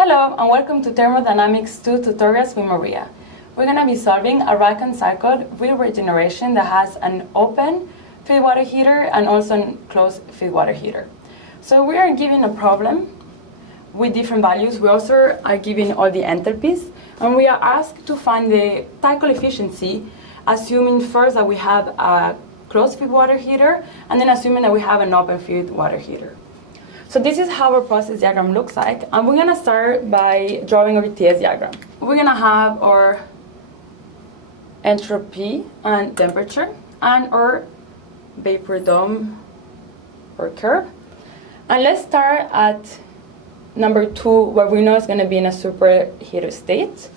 Hello and welcome to Thermodynamics 2 tutorials with Maria. We're going to be solving a Rankine cycle with regeneration that has an open feed water heater and also a closed feed water heater. So we are given a problem with different values. We also are given all the enthalpies, and we are asked to find the cycle efficiency, assuming first that we have a closed feed water heater and then assuming that we have an open feed water heater. So this is how our process diagram looks like, and we're going to start by drawing our TS diagram. We're going to have our entropy and temperature and our vapor dome or curve. And let's start at number 2, where we know it's going to be in a superheated state.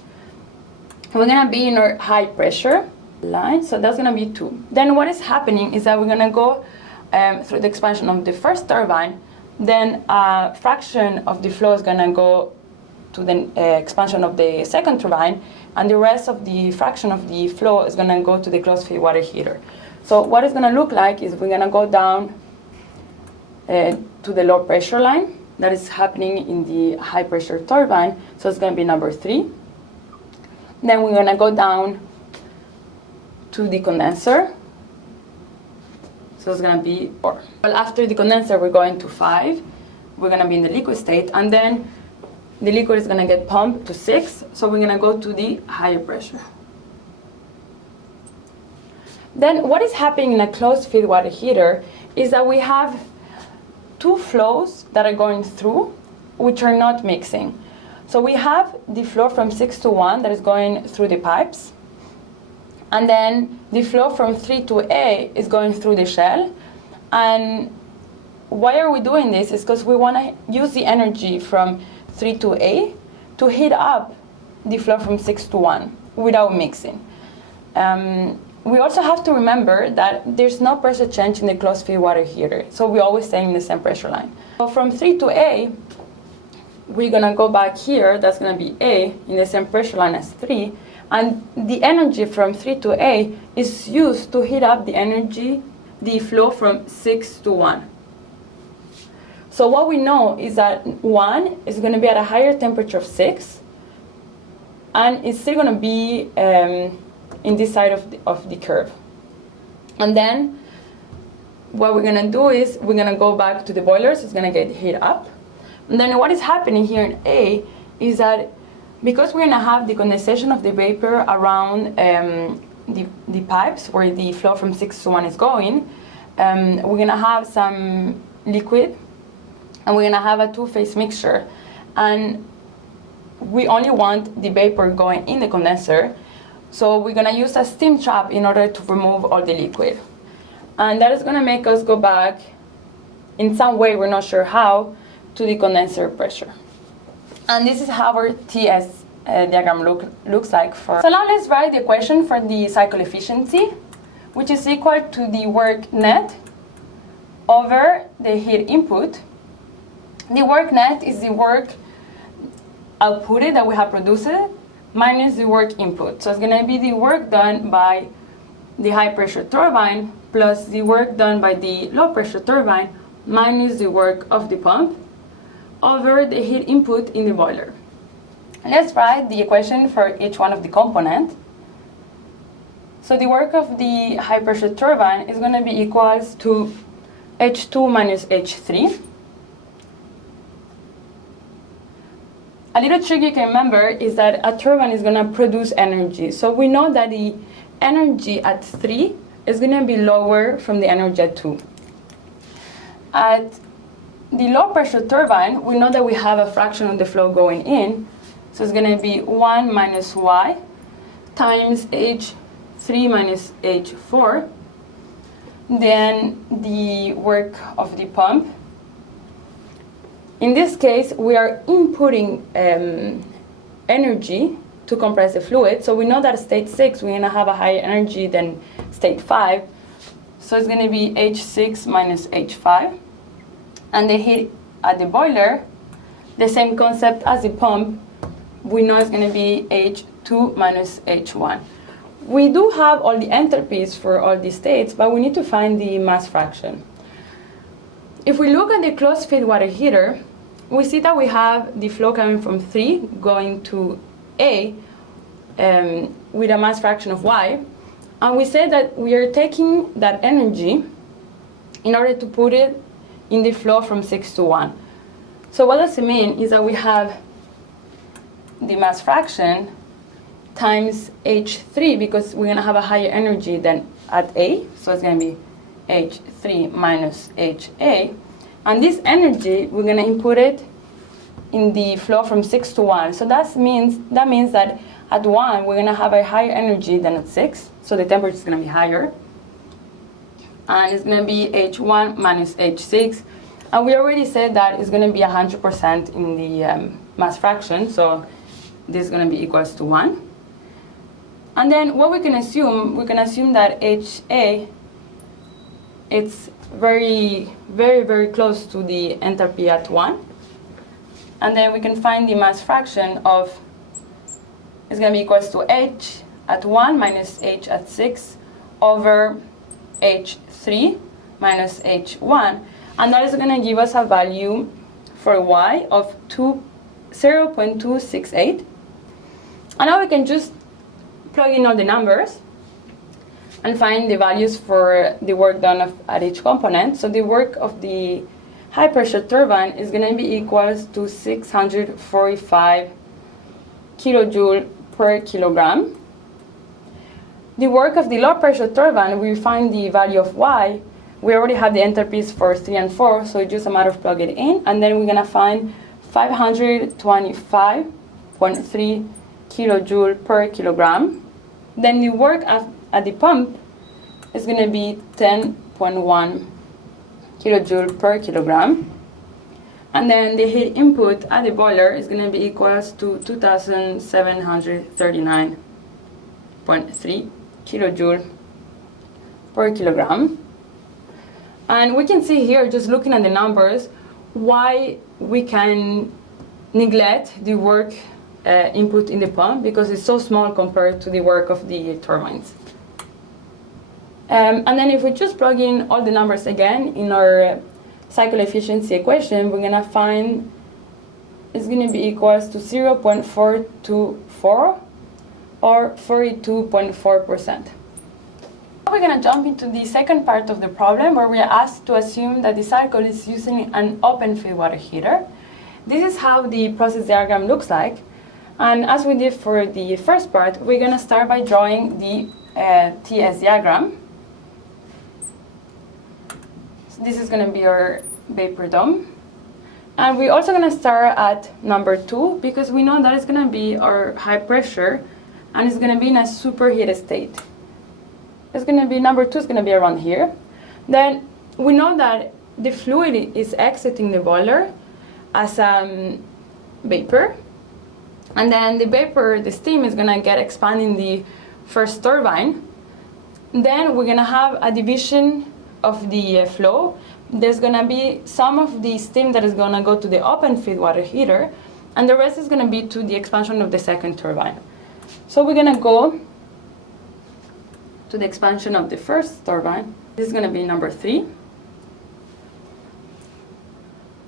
We're going to be in our high pressure line, so that's going to be 2. Then what is happening is that we're going to go through the expansion of the first turbine. Then a fraction of the flow is going to go to the expansion of the second turbine, and the rest of the fraction of the flow is going to go to the closed feed water heater. So what it's going to look like is we're going to go down to the low pressure line that is happening in the high pressure turbine, so it's going to be number 3. Then we're going to go down to the condenser. So it's going to be 4. Well, after the condenser, we're going to 5. We're going to be in the liquid state. And then the liquid is going to get pumped to 6. So we're going to go to the higher pressure. Then what is happening in a closed feed water heater is that we have 2 flows that are going through, which are not mixing. So we have the flow from 6 to 1 that is going through the pipes. And then the flow from 3 to A is going through the shell. And why are we doing this? Is because we want to use the energy from 3 to A to heat up the flow from 6 to 1 without mixing. We also have to remember that there's no pressure change in the closed feed water heater, so we always stay in the same pressure line. So from 3 to A, we're going to go back here. That's going to be A in the same pressure line as 3. And the energy from 3 to A is used to heat up the flow from 6 to 1. So what we know is that 1 is going to be at a higher temperature of 6, and it's still going to be in this side of the curve. And then what we're going to do is we're going to go back to the boiler, so it's going to get heated up. And then what is happening here in A is that because we're going to have the condensation of the vapor around the pipes where the flow from 6 to 1 is going, we're going to have some liquid, and we're going to have a 2-phase mixture. And we only want the vapor going in the condenser, so we're going to use a steam trap in order to remove all the liquid. And that is going to make us go back, in some way, we're not sure how, to the condenser pressure. And this is how our TS diagram looks like. So now let's write the equation for the cycle efficiency, which is equal to the work net over the heat input. The work net is the work outputted that we have produced minus the work input. So it's going to be the work done by the high pressure turbine plus the work done by the low pressure turbine minus the work of the pump over the heat input in the boiler. Let's write the equation for each one of the components. So the work of the high pressure turbine is going to be equals to H2 minus H3. A little trick you can remember is that a turbine is going to produce energy. So we know that the energy at 3 is going to be lower from the energy at 2. At the low pressure turbine, we know that we have a fraction of the flow going in, so it's going to be 1 minus y times H3 minus H4. Then the work of the pump. In this case, we are inputting energy to compress the fluid, so we know that state 6, we're going to have a higher energy than state 5, so it's going to be H6 minus H5. And the heat at the boiler, the same concept as the pump, we know it's going to be H2 minus H1. We do have all the enthalpies for all these states, but we need to find the mass fraction. If we look at the closed feed water heater, we see that we have the flow coming from 3 going to A with a mass fraction of Y. And we say that we are taking that energy in order to put it in the flow from 6 to 1. So what does it mean is that we have the mass fraction times H3, because we're going to have a higher energy than at A. So it's going to be H3 minus HA. And this energy, we're going to input it in the flow from 6 to 1. So that means that at 1, we're going to have a higher energy than at 6. So the temperature is going to be higher. And it's going to be H1 minus H6. And we already said that it's going to be 100% in the mass fraction. So this is going to be equals to 1. And then what we can assume that HA, it's very, very, very close to the enthalpy at 1. And then we can find the mass fraction of, it's going to be equals to H at 1 minus H at 6 over H3 minus H1. And that is going to give us a value for Y of 0.268. And now we can just plug in all the numbers and find the values for the work done at each component. So the work of the high pressure turbine is going to be equals to 645 kilojoule per kilogram. The work of the low pressure turbine, we find the value of Y. We already have the enthalpies for 3 and 4, so it's just a matter of plugging it in. And then we're going to find 525.3 kilojoule per kilogram. Then the work at the pump is going to be 10.1 kilojoule per kilogram. And then the heat input at the boiler is going to be equals to 2739.3 kilojoule per kilogram. And we can see here, just looking at the numbers, why we can neglect the work input in the pump, because it's so small compared to the work of the turbines. And then if we just plug in all the numbers again in our cycle efficiency equation, we're going to find it's going to be equals to 0.424 or 42.4%. We're going to jump into the second part of the problem, where we are asked to assume that the cycle is using an open feed water heater. This is how the process diagram looks like. And as we did for the first part, we're going to start by drawing the TS diagram. So this is going to be our vapor dome. And we're also going to start at number 2, because we know that it's going to be our high pressure, and it's going to be in a superheated state. It's going to be, number 2 is going to be around here. Then we know that the fluid is exiting the boiler as vapor. And then the vapor, the steam, is going to get expanded in the first turbine. Then we're going to have a division of the flow. There's going to be some of the steam that is going to go to the open feed water heater, and the rest is going to be to the expansion of the second turbine. So we're going to go to the expansion of the first turbine. This is going to be number 3.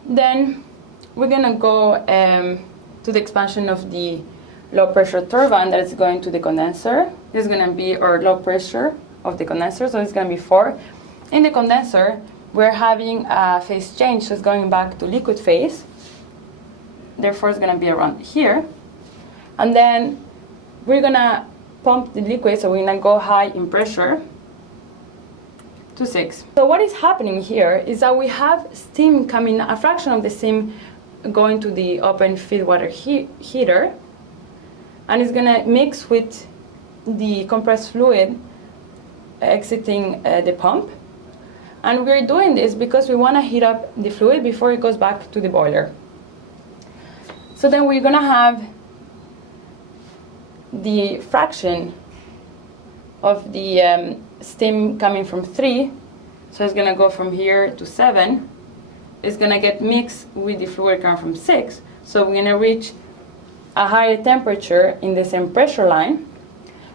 Then we're going to go to the expansion of the low pressure turbine that is going to the condenser. This is going to be our low pressure of the condenser, so it's going to be 4. In the condenser, we're having a phase change, so it's going back to liquid phase. Therefore, it's going to be around here. And then we're going to pump the liquid, so we're going to go high in pressure to 6. So what is happening here is that we have steam coming, a fraction of the steam going to the open feed water heater, and it's going to mix with the compressed fluid exiting the pump. And we're doing this because we want to heat up the fluid before it goes back to the boiler. So then we're going to have the fraction of the steam coming from 3, so it's going to go from here to 7. It's going to get mixed with the fluid coming from 6, so we're going to reach a higher temperature in the same pressure line.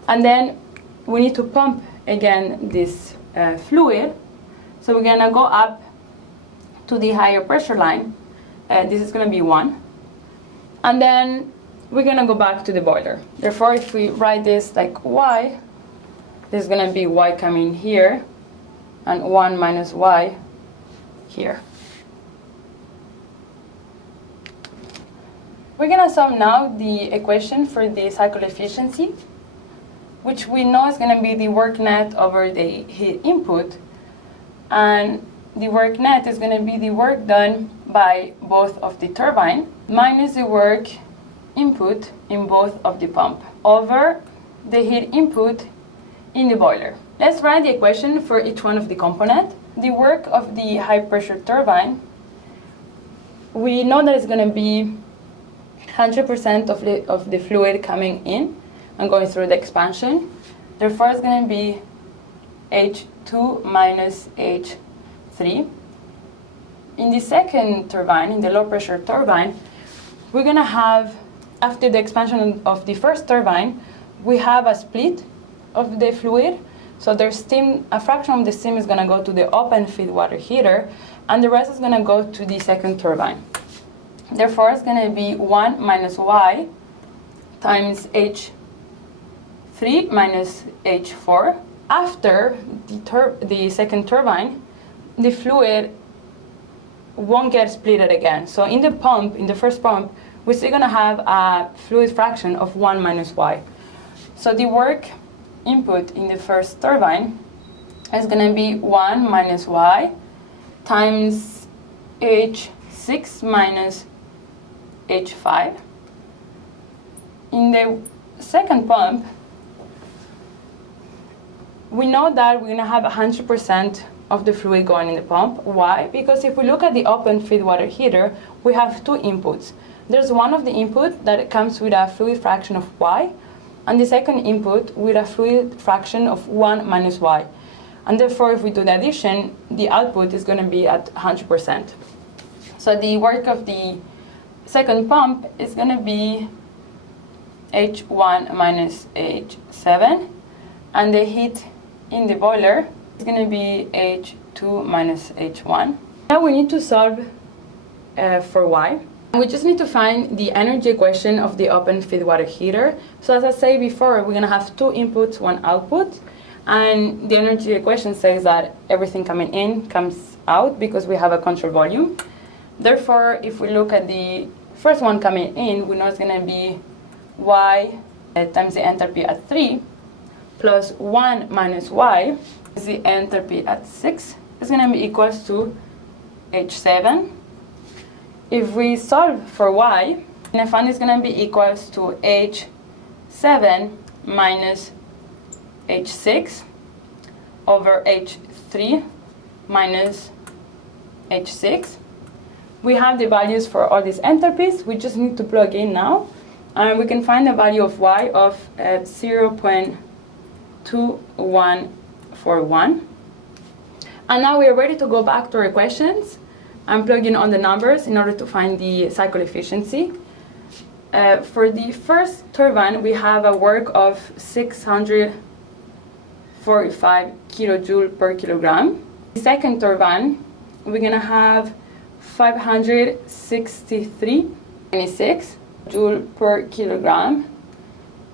And then we need to pump again this fluid, so we're going to go up to the higher pressure line, this is going to be 1. And then we're going to go back to the boiler. Therefore, if we write this like y, this is going to be y coming here, and 1 minus y here. We're going to solve now the equation for the cycle efficiency, which we know is going to be the work net over the heat input. And the work net is going to be the work done by both of the turbine minus the work input in both of the pump over the heat input in the boiler. Let's write the equation for each one of the components. The work of the high pressure turbine, we know that it's going to be 100% of the fluid coming in and going through the expansion. Therefore, it's going to be H2 minus H3. In the second turbine, in the low pressure turbine, we're going to have, after the expansion of the first turbine, we have a split of the fluid. So there's steam, a fraction of the steam is going to go to the open feed water heater, and the rest is going to go to the second turbine. Therefore, it's going to be 1 minus y times H3 minus H4. After the second turbine, the fluid won't get split again. So in the pump, in the first pump, we're still going to have a fluid fraction of 1 minus y. So the work input in the first turbine is going to be 1 minus y times H6 minus H5. In the second pump, we know that we're going to have 100% of the fluid going in the pump. Why? Because if we look at the open feed water heater, we have two inputs. There's one of the input that comes with a fluid fraction of y, and the second input with a fluid fraction of 1 minus y. And therefore, if we do the addition, the output is going to be at 100%. So the work of the second pump is going to be H1 minus H7, and the heat in the boiler is going to be H2 minus H1. Now we need to solve for y. We just need to find the energy equation of the open feed water heater. So as I said before, we're going to have two inputs, one output, and the energy equation says that everything coming in comes out because we have a control volume. Therefore, if we look at the first one coming in, we know it's going to be y times the enthalpy at 3 plus 1 minus y is the enthalpy at 6. It's going to be equals to H7. If we solve for y, then I find it's going to be equals to H7 minus H6 over H3 minus H6. We have the values for all these enthalpies. We just need to plug in now. And we can find the value of y of 0.2141. And now we are ready to go back to our equations. I'm plugging on the numbers in order to find the cycle efficiency. For the first turbine, we have a work of 645 kilojoule per kilogram. The second turbine, we're going to have 563.26 joule per kilogram.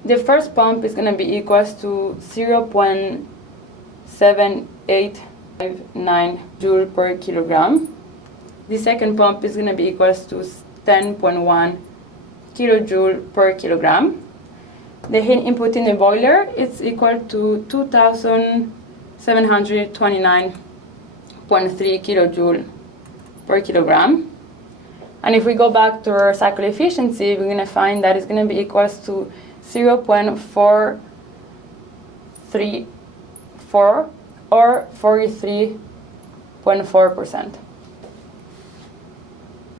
The first pump is going to be equals to 0.7859 joule per kilogram. The second pump is going to be equals to 10.1 kilojoule per kilogram. The heat input in the boiler is equal to 2,729.3 kilojoule per kilogram. And if we go back to our cycle efficiency, we're going to find that it's going to be equals to 0.434 or 43.4%.